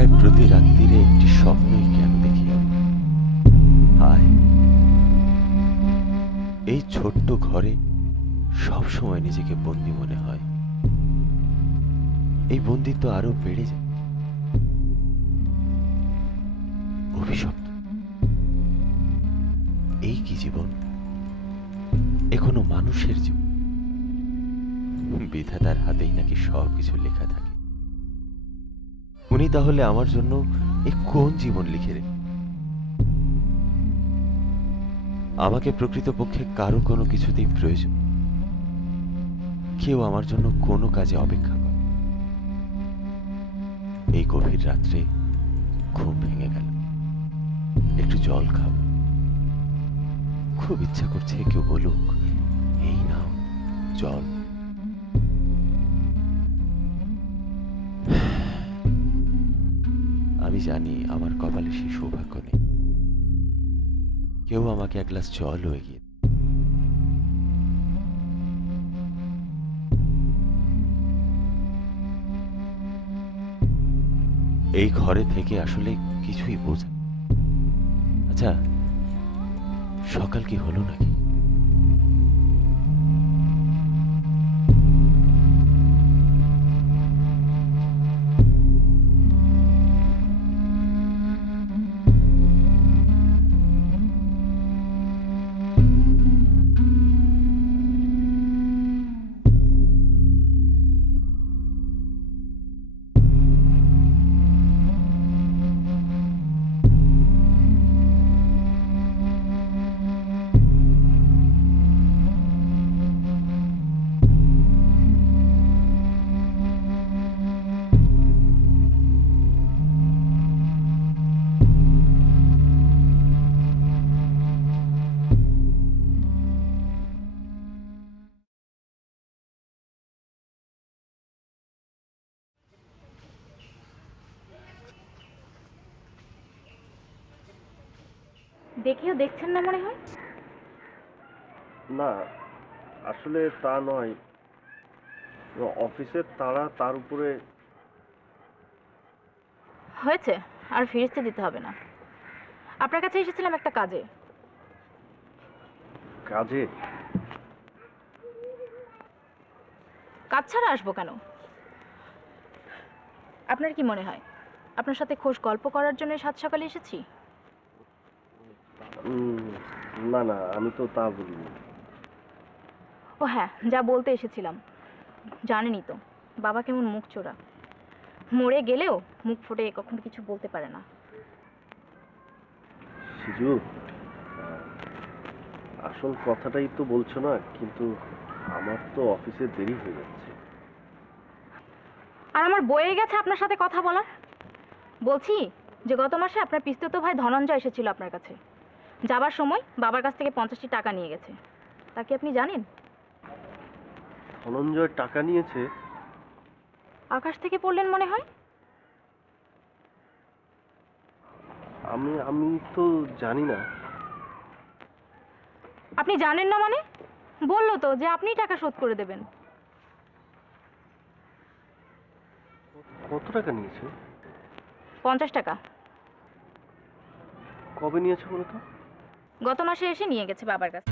প্রায় প্রতি রাত্রিরে একটি স্বপ্নই কেন দেখি আমি। হায়, এই ছোট্ট ঘরে সব সময় নিজেকে বন্দি মনে হয়। এই বন্দিত্ব আরো বেড়ে যায়। অভিশপ্ত। এই কি জীবন? এ কোনো মানুষের জীবন? বিধাতার হাতেই নাকি সবকিছু লেখা থাকে। উনি তাহলে আমার জন্য এ কোন জীবন লিখে রে? আমাকে প্রকৃতপক্ষে কারো কোনো কিছুতেই প্রয়োজন। কেউ আমার জন্য কোনো কাজে অপেক্ষা করে। এই গভীর রাত্রে ঘুম ভেঙে গেল। একটু জল খাব। খুব ইচ্ছা করছে কেউ বলুক, এই নাও জল। আমি জানি আমার কপালে সেই সৌভাগ্য নেই। কেউ আমাকে এক গ্লাস জলও এগিয়ে। এই ঘরে থেকে আসলে কিছুই বোঝা। আচ্ছা, সকাল কি হলো নাকি? দেখেও দেখছেন না মনে হয়। না, আসলে তা নয়। অফিসের তাড়া, তার উপরে হয়েছে, আর ফিরিস্তি দিতে হবে না। আপনার কাছে এসেছিলাম একটা কাজে। কাজে। কাজ ছাড়া আসবো কেন? আপনার কি মনে হয় আপনার সাথে খোশ গল্প করার জন্য সাত সকালে এসেছি? না না, আমি তো তা বলিনি। ও হ্যাঁ, যা বলতে এসেছিলাম, জানেনই তো বাবা কেমন মুখ চোরা। মরে গেলেও মুখ ফুটে কখনো কিছু বলতে পারে না। সিজু, আসল কথাটাই তো বলছো না, কিন্তু আমার তো অফিসে দেরি হয়ে যাচ্ছে। আর আমার বয়ে গেছে আপনার সাথে কথা বলার। বলছি যে গত মাসে আপনার পিস্তুত ভাই ধনঞ্জয় এসেছিল আপনার কাছে। যাবার সময় বাবার কাছ থেকে 50টি টাকা নিয়ে গেছে। তা কি আপনি জানেন? ধনঞ্জয় টাকা নিয়েছে? আকাশ থেকে পড়লেন মনে হয়। আমি আমি তো জানি না। আপনি জানেন না মানে? বললো তো যে আপনিই টাকা শোধ করে দেবেন। কত টাকা নিয়েছে? 50 টাকা। কবে নিয়েছে বলো তো? গত মাসে এসে নিয়ে গেছে বাবার কাছে।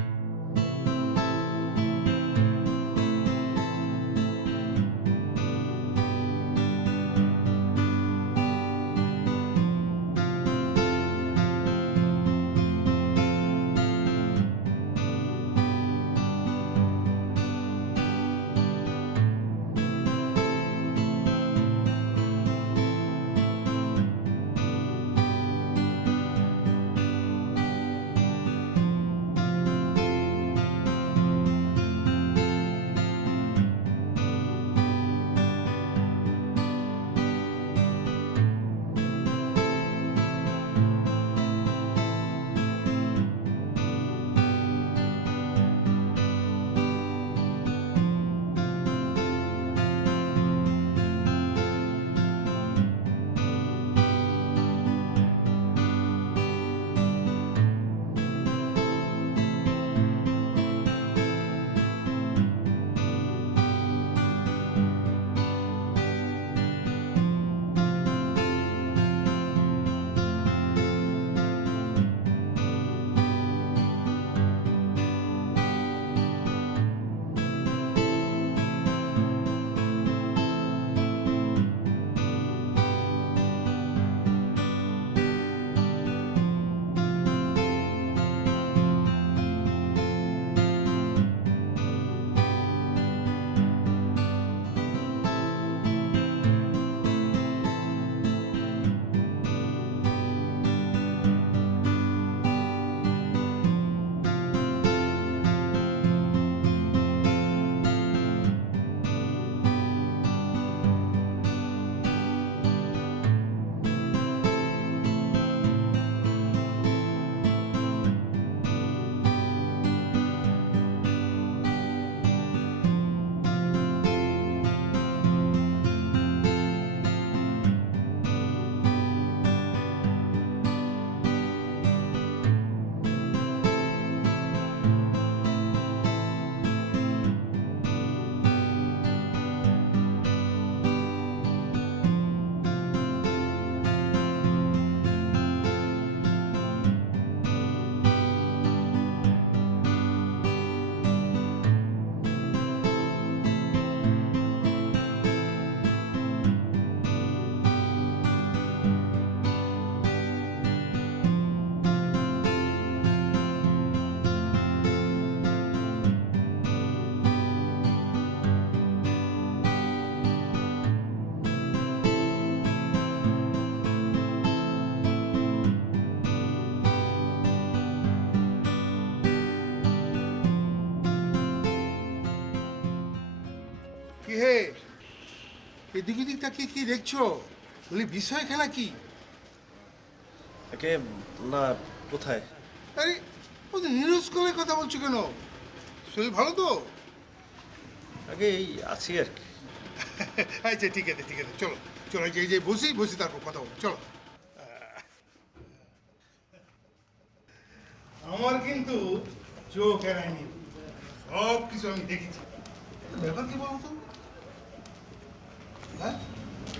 কি হে, এদিকে দিক তাকিয়ে কি দেখছো? বলি বিষয় খেলা কি? একে না, কোথায়? আরে ও তো নিরজ করে কথা বলছো কেন? শরীর ভালো তো? আগে এই আছি আর কি। আচ্ছা ঠিক আছে ঠিক আছে, চলো চলো, এই যে বসি বসি তারপর কথা বলো, চলো। আমার কিন্তু চোখ এড়ায়নি, সব কিছু আমি দেখেছি। ব্যাপার কি বলতো? হ্যাঁ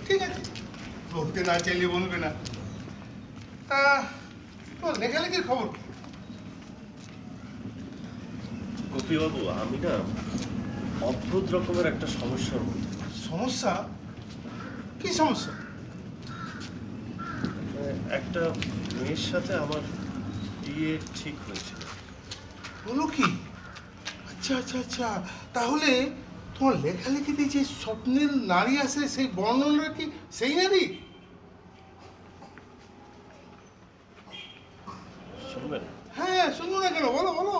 ঠিক আছে, বলতে না চাইলে বলবে না। তা তোর লেখালেখির খবর কি? গোপীবাবু, আমি না অদ্ভুত রকমের একটা সমস্যার মধ্যে। সমস্যা? কি সমস্যা? একটা মেয়ের সাথে আমার বিয়ে ঠিক হয়েছিল। বলো কি? আচ্ছা আচ্ছা আচ্ছা, তাহলে তোমার লেখালেখিতে যে স্বপ্নের নারী আছে সেই বর্ণনা কি সেই নারী? শুনবেন? হ্যাঁ শুনবো না কেন, বলো বলো।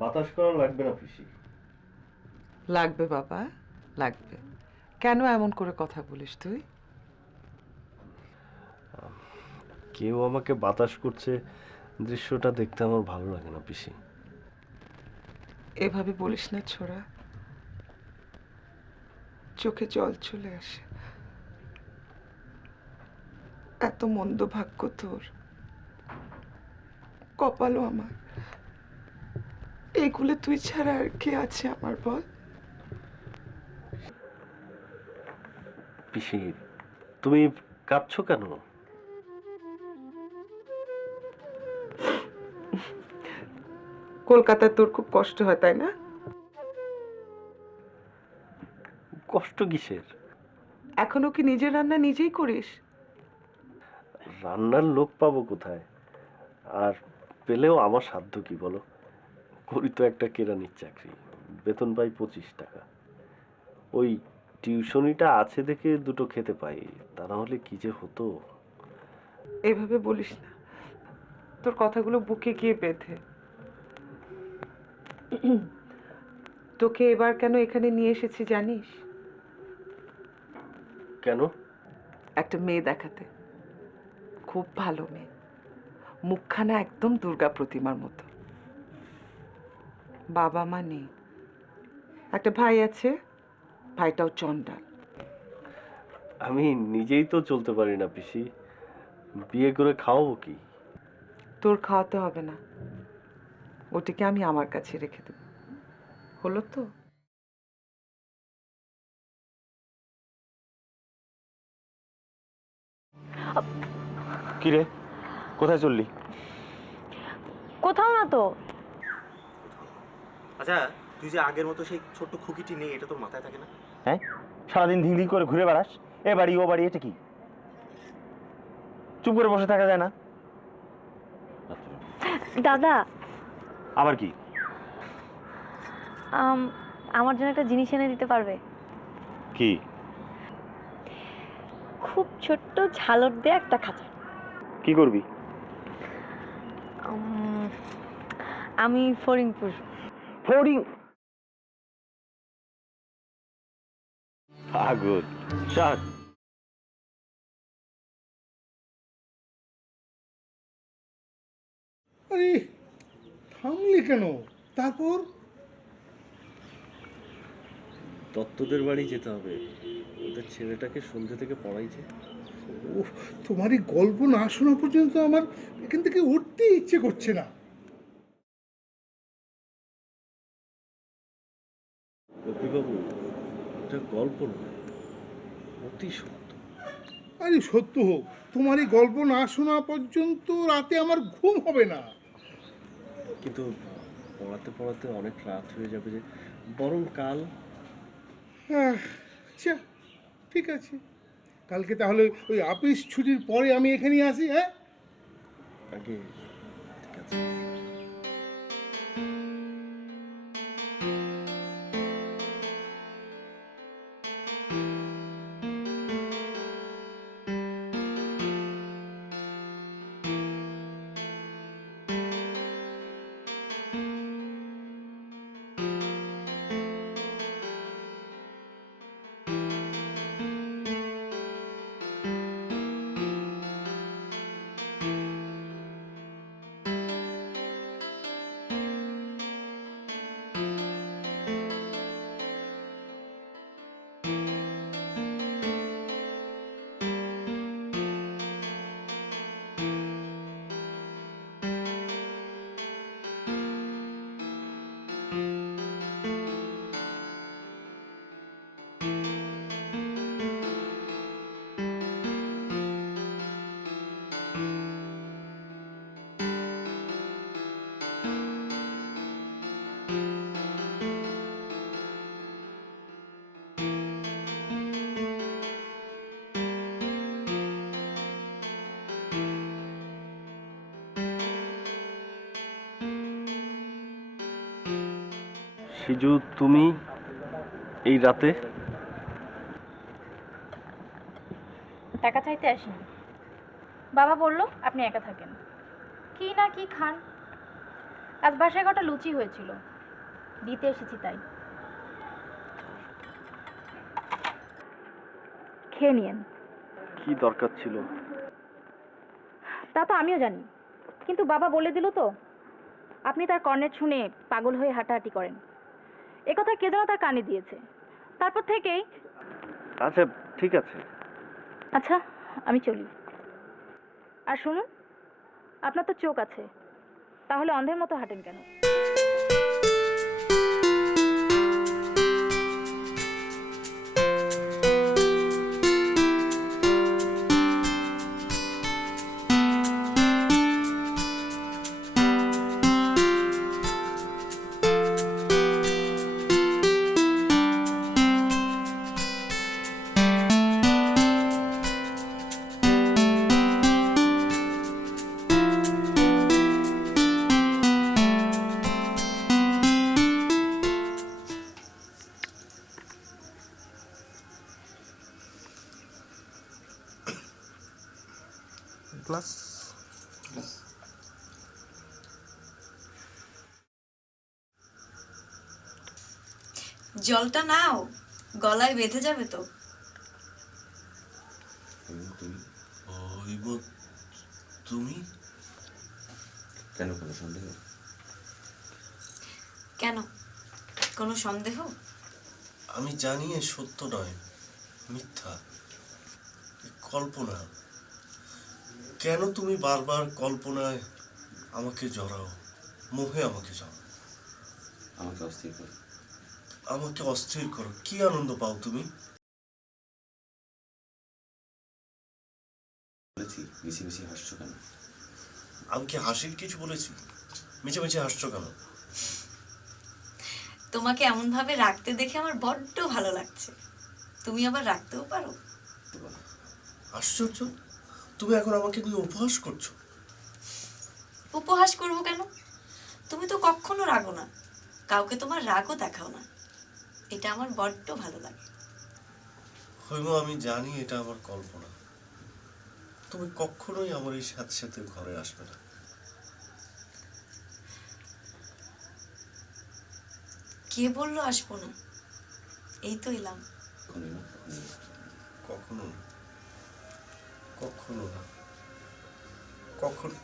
বাতাস করা লাগবে না পিসি। লাগবে বাবা, লাগবে। কেন এমন করে কথা বলিস তুই? কেউ আমাকে বাতাস করছে, দৃশ্যটা দেখতে আমার ভালো লাগে না পিসি। এভাবে বলিস না ছোড়া, চোখে জল চলে আসে। এত মন্দ ভাগ্য তোর, কপালও আমার। এইগুলো তুই ছাড়া আর কে আছে আমার বল? পিসি, তুমি কাঁদছো কেন? কলকাতায় তোর খুব কষ্ট হয় তাই না? কষ্ট কিসের? এখনো কি নিজের রান্না নিজেই করিস? রান্নার লোক পাবো কোথায়? আর পেলেও আমার সাধ্য কি বলো? করি তো একটা কেরানির চাকরি, বেতন পাই 25 টাকা। ওই টিউশনিটা আছে দেখে দুটো খেতে পাই, তা না হলে কি যে হতো। এভাবে বলিস না, তোর কথাগুলো বুকে গিয়ে বেঁধে। তোকে এবার কেন এখানে নিয়ে এসেছি জানিস? কেন? একটা মেয়ে দেখাতে, খুব ভালো মেয়ে, মুখখানা একদম দুর্গা প্রতিমার মতো। বাবা মা নেই, একটা ভাই আছে, ভাইটাও চন্ডাল। আমি নিজেই তো চলতে পারি না পিসি, বিয়ে করে খাওয়াবো কি? তোর খাওয়াতে হবে না, ওটিকে আমি আমার কাছে রেখে দেব। হলো তো? কি রে, কোথায় চললি? কোথাও না তো। আচ্ছা, তুই যে আগের মতো সেই ছোট্ট খুকিটি নেই, এটা তোর মাথায় থাকে না? হ্যাঁ, সারাদিন ধিং ধিং করে ঘুরে বেড়াস, এ বাড়ি ও বাড়ি, এটা কি? চুপ করে বসে থাকা যায় না? দাদা, আবার কি? আমার জন্য একটা জিনিস এনে দিতে পারবে? কি? খুব ছোট্ট ঝালর দিয়ে একটা খাঁচা। কি করবি? আমি ফরিংপুর। ফোর্ডিং? পাগল, চল। আরে থামলি কেন? তারপর? দত্তদের বাড়ি যেতে হবে, ওদের ছেলেটাকে সন্ধ্যে থেকে পড়াইছে। ও, তোমার এই গল্প না শোনা পর্যন্ত আমার এখান থেকে উঠতে ইচ্ছে করছে না। গোপীবাবু, এটা গল্প নয়, অতি সত্য। আরে সত্য হোক, তোমার এই গল্প না শোনা পর্যন্ত রাতে আমার ঘুম হবে না। কিন্তু পড়াতে পড়াতে অনেক রাত হয়ে যাবে, যে বরং কাল। আচ্ছা, ঠিক আছে, কালকে তাহলে ওই অফিস ছুটির পরে আমি এখানে আসি। হ্যাঁ, আগে ঠিক আছে। সিজু, তুমি এই রাতে? টাকা চাইতে আসিনি, বাবা বললো আপনি একা থাকেন, কি না কি খান, আজ বাসায় কটা লুচি হয়েছিল, দিতে এসেছি তাই। খেয়ে নিয়েন। কি দরকার ছিল? তা তো আমিও জানি, কিন্তু বাবা বলে দিল তো আপনি তার কর্নেট শুনে পাগল হয়ে হাঁটাহাঁটি করেন। একথা কে যেন তার কানে দিয়েছে, তারপর থেকেই। আচ্ছা ঠিক আছে। আচ্ছা আমি চলি। আর শুনুন, আপনার তো চোখ আছে, তাহলে অন্ধের মতো হাঁটেন কেন? গ্লাস জলটা নাও, গলায় বেঁধে যাবে তো। তুমি কেন, কোনো সন্দেহ? কেন, কোনো সন্দেহ? আমি জানি এ সত্য নয়, মিথ্যা, কল্পনা। কেন তুমি বারবার কল্পনায় আমাকে জড়াও, মোহে আমাকে জড়াও? আমাকে অস্থির করো। আমাকে অস্থির করো? কি আনন্দ পাও তুমি? বলেছি, মিশি মিশি হাসছো কেন? আমি কি হাসির কিছু বলেছি? মিছামিছি হাসছো কেন? তোমাকে এমন ভাবে রাখতে দেখে আমার বড্ড ভালো লাগছে। তুমি আবার রাখতেও পারো। আশ্চর্য, তুমি এখন আমাকে নিয়ে উপহাস করছো। উপহাস করবো কেন? তুমি তো কখনো রাগো না, কাউকে তোমার রাগও দেখাও না। এটা আমার বড্ড ভালো লাগে। হইম, আমি জানি এটা আমার কল্পনা। তুমি কখনোই আমার এই সাথে সাথে ঘরে আসবে না। কে বললো আসবো না? এই তো এলাম। কখনো না, কখনো না, কখনো।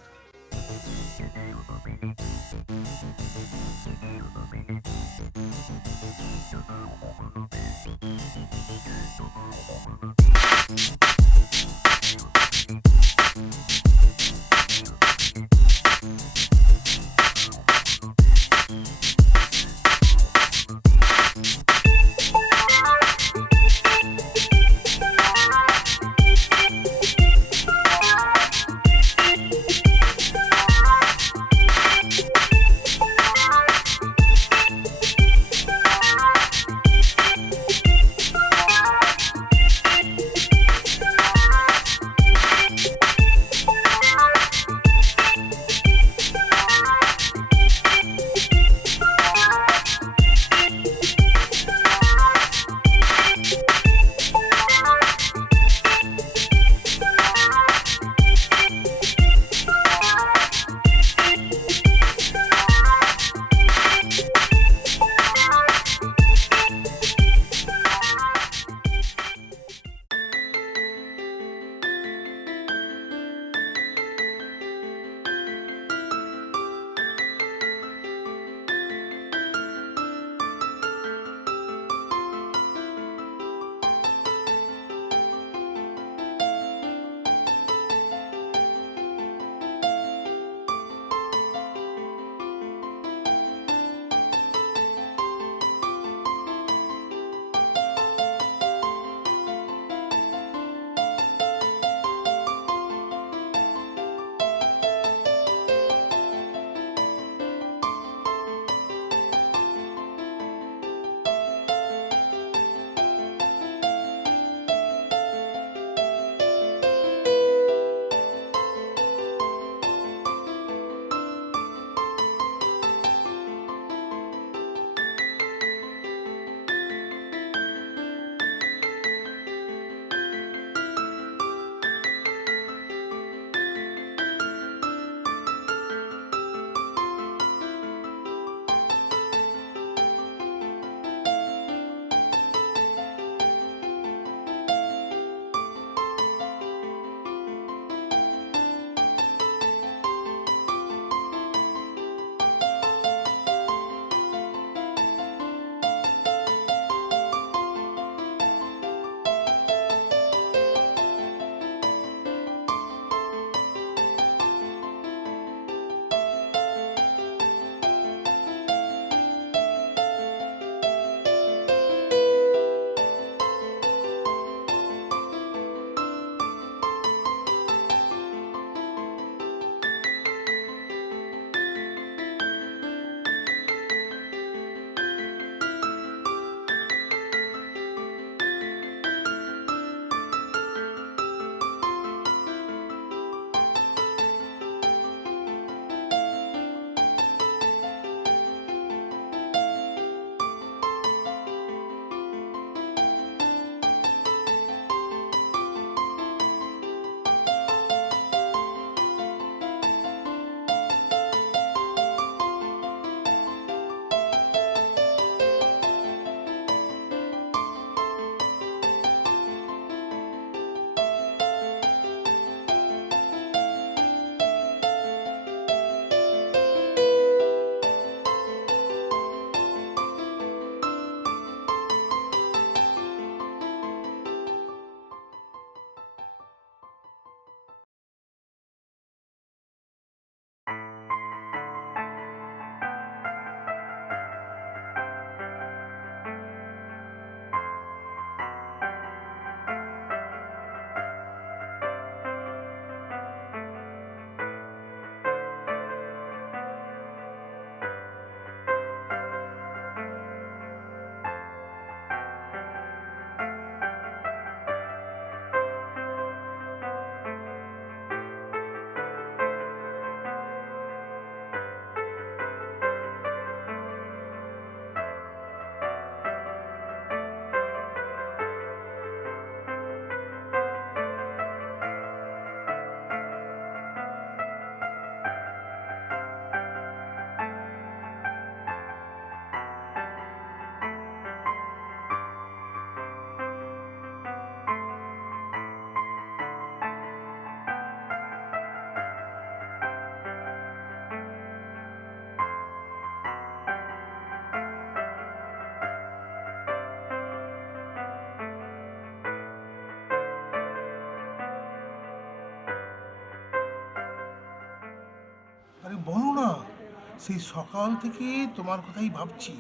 সেই সকাল থেকে তোমার কথাই ভাবছি,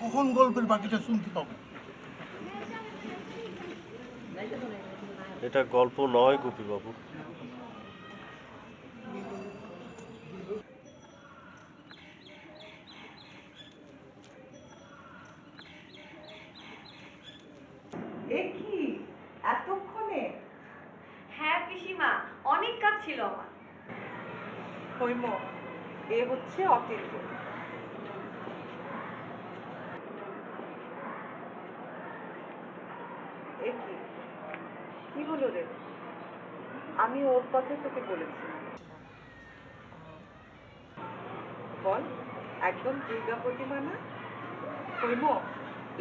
কখন গল্পের বাকিটা শুনতে পাবো। এটা গল্প নয় গোপীবাবু। এ কি এতক্ষণে? হ্যাঁ পিসিমা, অনেক কাজ ছিল আমার। হৈম, এ হচ্ছে অতীন্দ্র। এ কি, কি হলো রে? আমি ওর কথা তোকে বলেছি। বল, একদম দুর্গা প্রতিমা না? হৈম,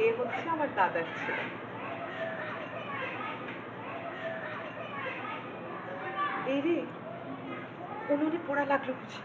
এ হচ্ছে আমার দাদার ছেলে। এই রে, উনুনে পোড়া লাগলো বুঝি।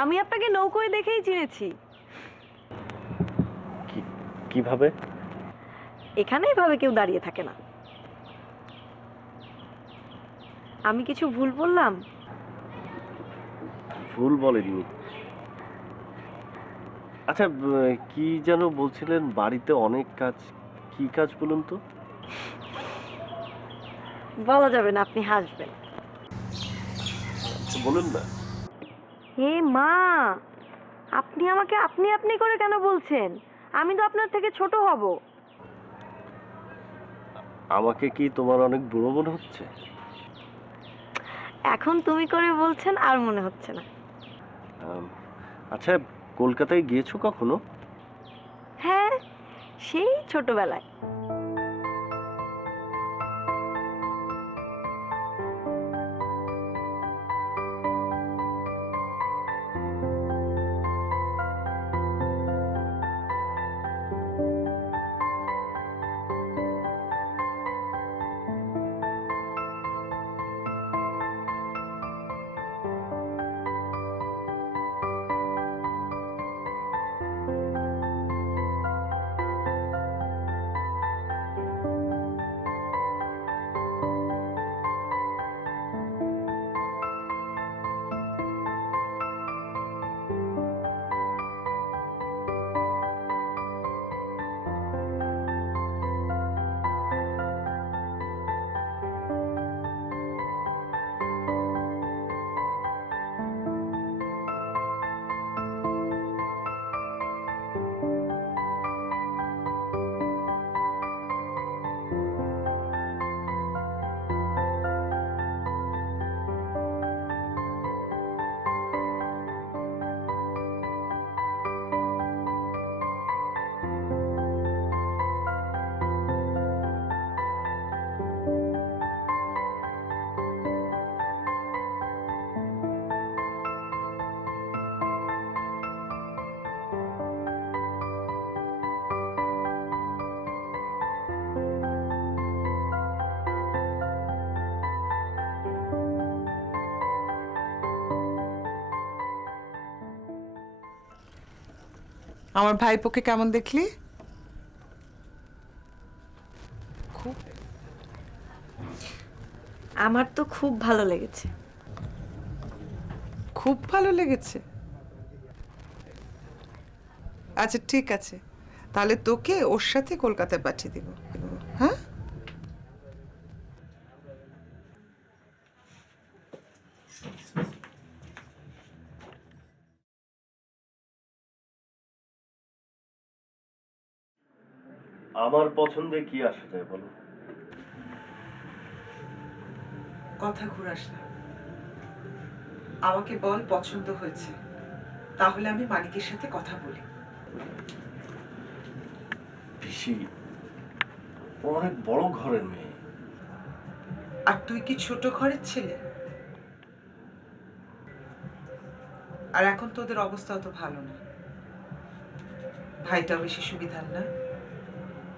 আমি আপনাকে নৌকোয় দেখেই চিনেছি। কিভাবে? এখানে এভাবে কেউ দাঁড়িয়ে থাকে না। আমি কিছু ভুল বললাম? ভুল বলেননি। আচ্ছা, কি যেন বলছিলেন, বাড়িতে অনেক কাজ। কি কাজ বলুন তো? বলা যাবে না, আপনি হাসবেন। আচ্ছা, বলুন না। হে মা, আপনি আমাকে আপনি আপনি করে কেন বলছেন? আমি তো আপনার থেকে ছোট হব। আমাকে কি তোমার অনেক বুড়ো মনে হচ্ছে? এখন তুমি করে বলছেন আর মনে হচ্ছে না। আচ্ছা, কলকাতায় গিয়েছো কখনো? হ্যাঁ, সেই ছোটবেলায়। আমার ভাইপোকে কেমন দেখলি? খুব আমার তো খুব ভালো লেগেছে। খুব ভালো লেগেছে? আচ্ছা ঠিক আছে, তাহলে তোকে ওর সাথে কলকাতায় পাঠিয়ে দিব। হ্যাঁ, আমার পছন্দে কি আসা যায় বলো? কথা ঘুরাস না। আমাকে বল পছন্দ হয়েছে, তাহলে আমি মানিকের সাথে কথা বলি। পিসি, ও অনেক বড় ঘরের মেয়ে। আর তুই কি ছোট ঘরের ছেলে? আর এখন তোদের অবস্থা অত ভালো না। ভাইটা বেশি সুবিধার না,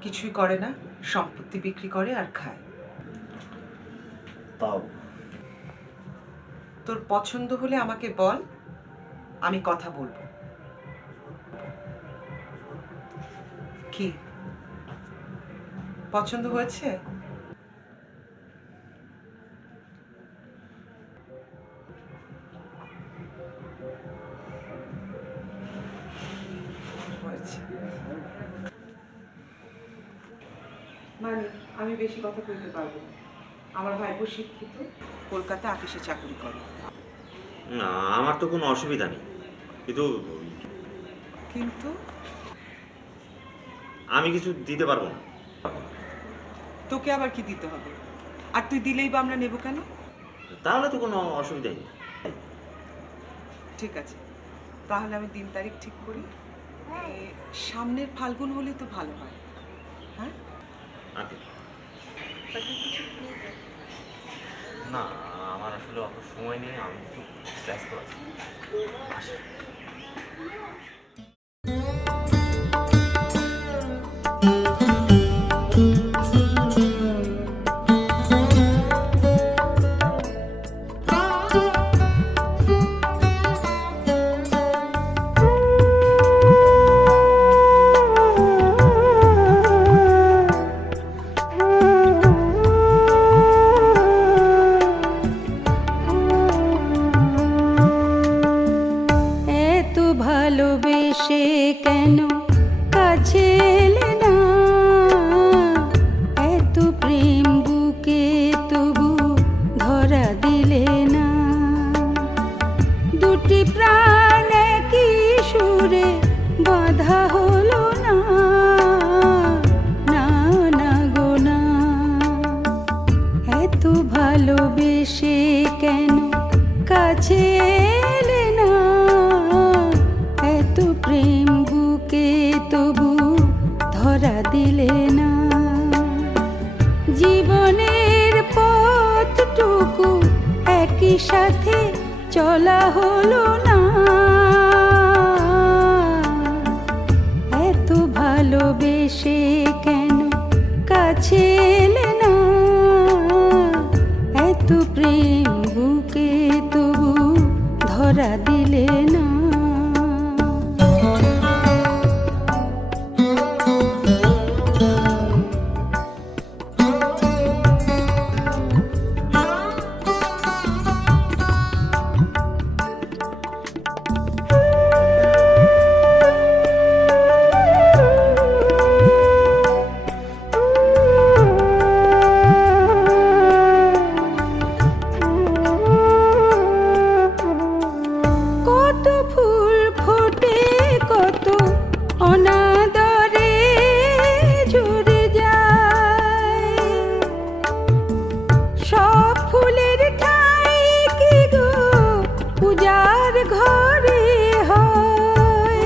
কিছুই করে না, সম্পত্তি বিক্রি করে আর খায়। তাও তোর পছন্দ হলে আমাকে বল, আমি কথা বলবো। কি পছন্দ হয়েছে? হয়েছে। মানে আমি বেশি কথা বলতে পারবো না। আমার ভাইপো শিক্ষিত, কলকাতা অফিসে চাকরি করে। না, আমার তো কোনো অসুবিধা নেই, কিন্তু কিন্তু আমি কিছু দিতে পারবো না। তোকে আবার কি দিতে হবে? আর তুই দিলেই বা আমরা নেব কেন? তাহলে তো কোনো অসুবিধাই নেই। ঠিক আছে, তাহলে আমি দিন তারিখ ঠিক করি। সামনের ফাল্গুন হলে তো ভালো হয়। হ্যাঁ, আগে না, আমার আসলে অত সময় নেই, আমি একটু ব্যস্ত আছি। এত ভালোবেসে কেন কাছে এলে না, এত প্রেম বুকে তবু ধরা দিলে না, দুটি প্রাণ একই সুরে বাঁধা হলো না, না না গো না, এত ভালোবেসে কেন কাছে এলে না, এত প্রেম বুকে তবু ধরা দিলে না, জীবনের পথটুকু একই সাথে চলা হলো না, এত ভালোবেসে কেন কাছে এলে না, এত প্রেম বুকে তবু ধরা দিলে না। কত ফুল ফোটে কত অনাদরে ঝরে যায়, সব ফুলের ঠাই কি গো পূজার ঘরে হয়,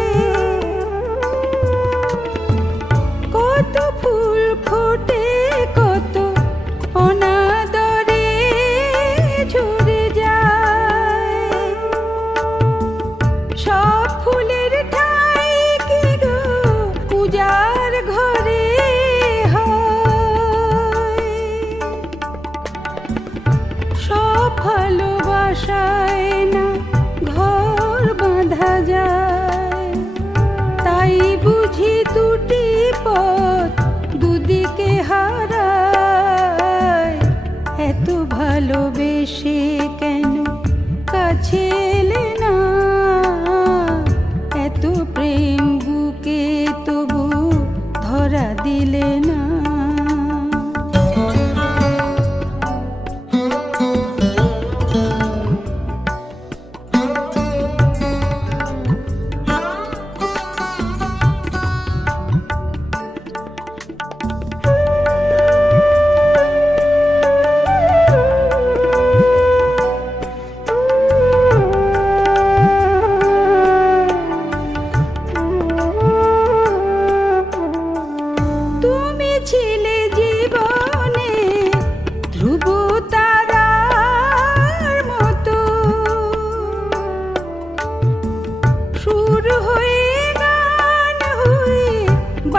কত ফুল ফোটে কত অনাদরে ঝরে যায়, সব ফুলের ঠাই কি গো পূজার ঘরে হয়, সব ভালোবাসায় না ঘর বাঁধা যায়, তাই বুঝি দুটি পথ দুদিকে হারায়, এত ভালোবেসে কেন কাছে এলে না, এত প্রেম বুকে তবু ধরা দিলে না।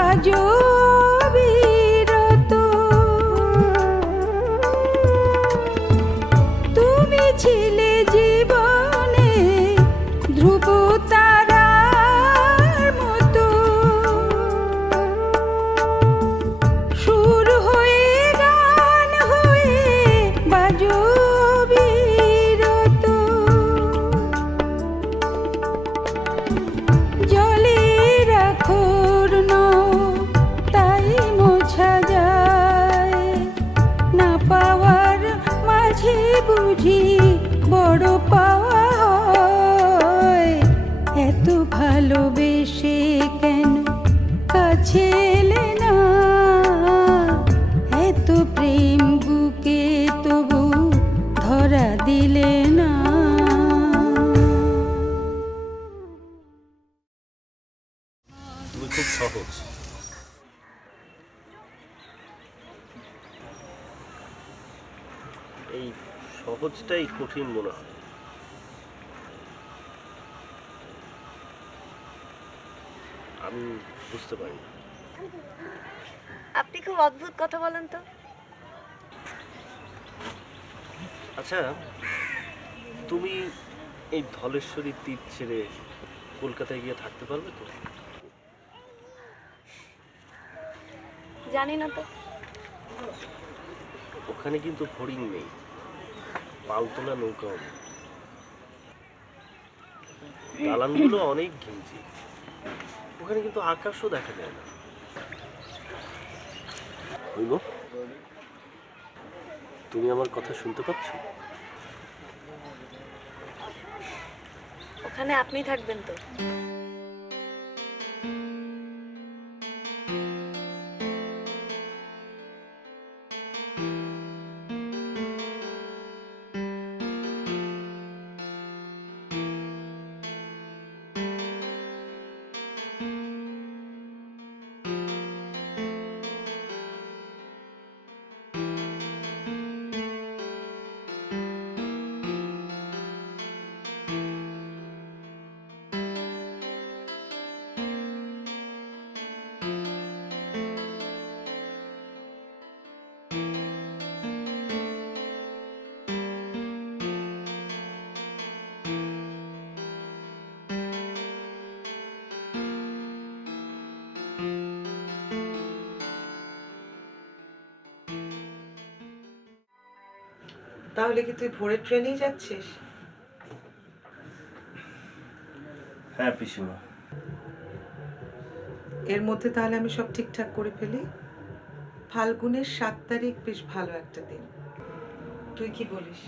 বাজো বিরত তুমি ছিলে জীবনে ধ্রুব তারার মতো সুর হয়ে গান হয়ে বাজো বিরত জলের আখর নও তাই মোছা যায় না পাওয়ার মাঝে বুঝি বড় পাওয়া হয় এত ভালোবেসে কেন কাছে এলে না এত প্রেম বুকে তবু ধরা দিলে না তুমি খুব সহজ। এই সহজটাই কঠিন মনে হয়। আমি বুঝতে পারি না। আপনি খুব অদ্ভুত কথা বলেন তো। আচ্ছা, তুমি এই ধলেশ্বরী তীর ছেড়ে কলকাতায় গিয়ে থাকতে পারবে তো? জানি না তো। ওখানে কিন্তু হরিণ নেই, পালতোলা নৌকাও নেই, দালানগুলো অনেক ঘিঞ্জি, ওখানে কিন্তু আকাশও দেখা যায় না। হইব, তুমি আমার কথা শুনতে পাচ্ছ? ওখানে আপনি থাকবেন তো? তাহলে কি তুই ভোরের ট্রেনেই যাচ্ছিস? হ্যাঁ পিসিমা। এর মধ্যে তাহলে আমি সব ঠিকঠাক করে ফেলি। ফাল্গুনের 7 তারিখ বেশ ভালো একটা দিন, তুই কি বলিস?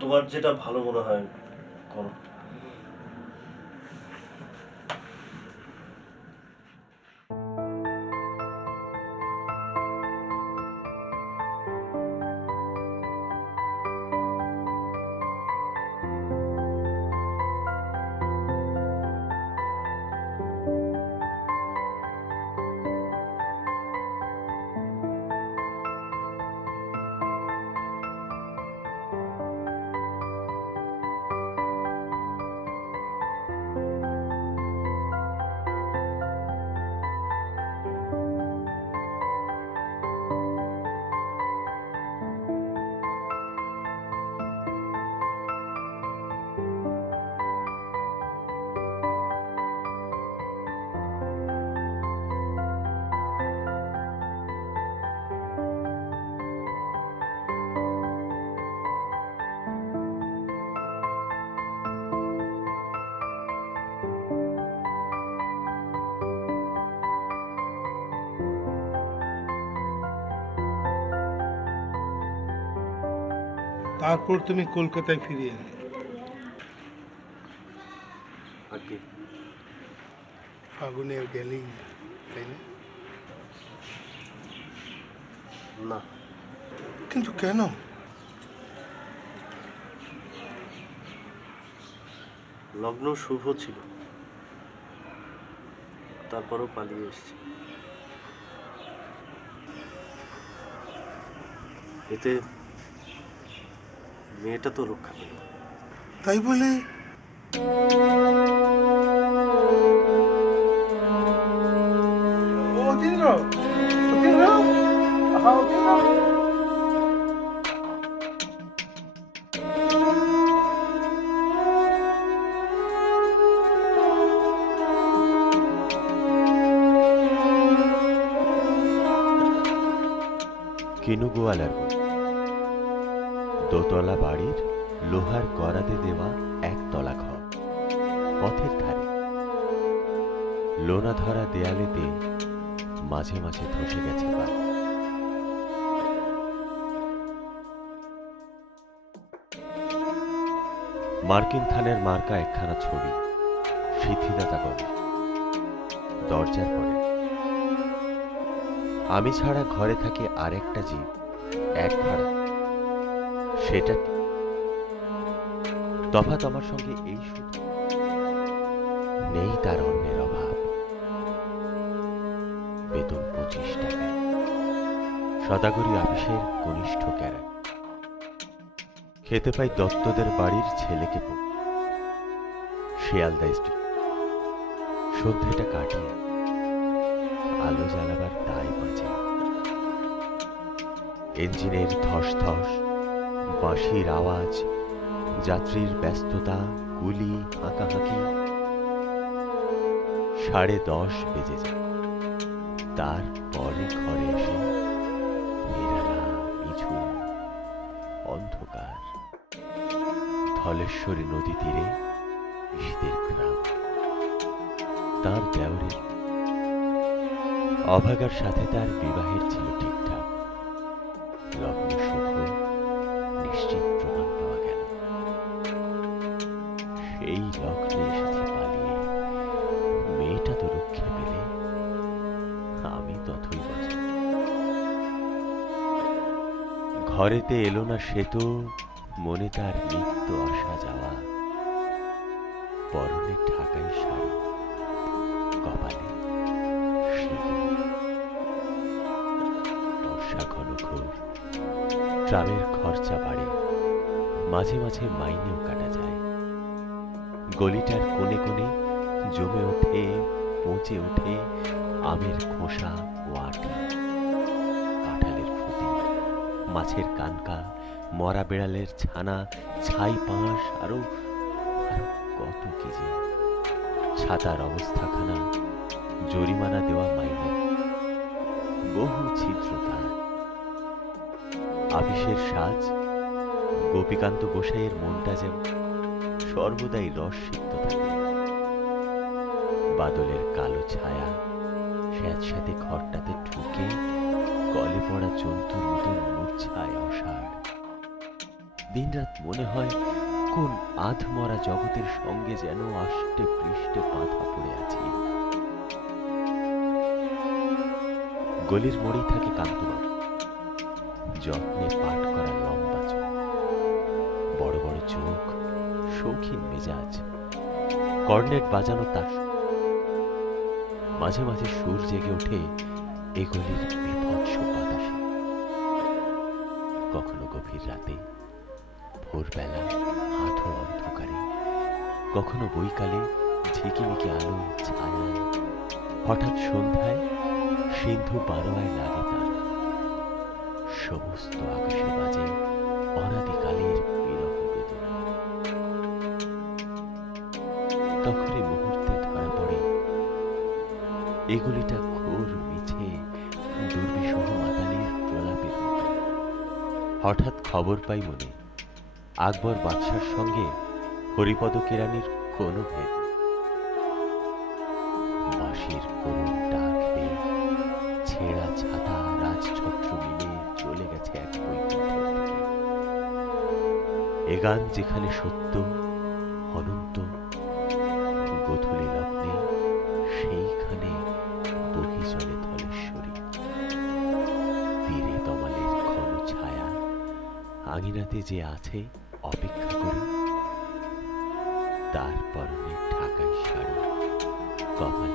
তোমার যেটা ভালো মনে হয় করো। তারপর তুমি কলকাতায় ফিরে এলে। আগে ফাগুনের গেলেই না, তাই না? না, কিন্তু কেন? লগ্ন শুভ ছিল, তারপরও পালিয়ে এসেছি। এতে মেয়েটা তো রক্ষা পেল। তাই বলে চিনু গোয়ালার বই। দোতলা বাড়ির লোহার গরাদে দেওয়া একতলা ঘর, পথের ধারে। লোনা ধরা দেয়ালেতে মাঝে মাঝে ধসে গেছে বাড়ি। মার্কিন থানের মার্কা একখানা ছবি, সিদ্ধিদাতা গণেশ, দরজার পরে। আমি ছাড়া ঘরে থাকে আরেকটা জীব, এক ভাড়া, সেটা তফাৎ আমার সঙ্গে এই শুধু, নেই তার অন্যের অভাব। বেতন 25 টাকায়, সদাগরি আপিসের কনিষ্ঠ ক্যারান। খেতে পাই দত্তদের বাড়ির ছেলেকে পুক। শিয়ালদা স্ট্রিট। সন্ধ্যেটা কাটিয়ে আলো জ্বালাবার দায় বাজে। ইঞ্জিনের ধস ধস, বাঁশির আওয়াজ, যাত্রীর ব্যস্ততা, গুলি, হাঁকাহাঁকি। 10:30 বেজে যায়। তারপরে ঘরে এসে নিরালা, নিঝুম, অন্ধকার। ধলেশ্বরী নদী তীরে ঈষদের গ্রাম। তার দেওরের অভাগার সাথে তার বিবাহের ছিল ঠিকঠাক। লগ্ন শুভ, নিশ্চিত প্রমাণ পাওয়া গেল। সেই লগ্নে এসেছে পালিয়ে। মেয়েটা তো রক্ষে পেলে, আমি তথই বছর। ঘরেতে এলো না সে তো, মনে তার নিত্য আসা যাওয়া। পরনে ঢাকাই শাড়ি, কপালে সিঁদুর। বর্ষা ঘনঘোর, ট্রামের খরচা বাড়ে, মাঝে মাঝে মাইনেও কাটা যায়। গলিটার কোণে কোণে জমে ওঠে, পচে ওঠে আমের খোসা ও আটি, কাঁঠালের ফুটি, মাছের কানকা, মরা বেড়ালের ছানা, ছাই পাঁশ, আরো কত কি যে। ছাতার অবস্থাখানা, জরিমানা দেওয়া মাইনে, বহু ছিদ্রতা। আপিসের সাজ, গোপীকান্ত গোসাইয়ের মনটা যেমন সর্বদাই রস সিক্ত থাকে। বাদলের কালো ছায়া স্যাঁতস্যাঁতে ঘরটাতে ঢুকে গলে পড়া জন্তুর মতন মূর্ছায় অসাড়। দিনরাত মনে হয় কোন আধমরা জগতের সঙ্গে যেন আষ্টে পৃষ্ঠে বাঁধা পড়ে আছি। গলির মোড়েই থাকে কান্তবাবু, যত্নে পাঠ করা লম্বা চুল, বড় বড় চোখ, শৌখিন মেজাজ, কর্নেট বাজানো তার। মাঝে মাঝে সুর জেগে ওঠে এ গলির বিভৎস বাতাসে। কখনো গভীর রাতে, ভোরবেলা আধো অন্ধকারে, কখনো বৈকালে ঝিকিমিকি আলো ছায়ায়। হঠাৎ সন্ধ্যায় সিন্ধু বারোয়ায় লাগে তার। সমস্ত আকাশে বাজে অনাদিকালের বিরহ বেদনা। তখনই মুহূর্তে ধরা পড়ে এগুলিটা ঘোর মিছে দুর্বিষহ মাতালির প্রলাপের মতো। হঠাৎ খবর পাই মনে, আকবর বাদশার সঙ্গে হরিপদ কেরানির কোনো ভেদ। বাঁশির করুণ ডাক পেয়ে ছেঁড়া ছাতা, রাজছত্র মিলে চলে গেছে এক বৈকুণ্ঠের দিকে। এ গান যেখানে সত্য, অনন্ত, গোধূলি লগ্নে সেইখানে বহি চলে ধলেশ্বরী। তীরে তমালের ঘন ছায়া, আঙিনাতে যে আছে অপেক্ষা করে, তার পরনে ঢাকাই শাড়ি, কপালে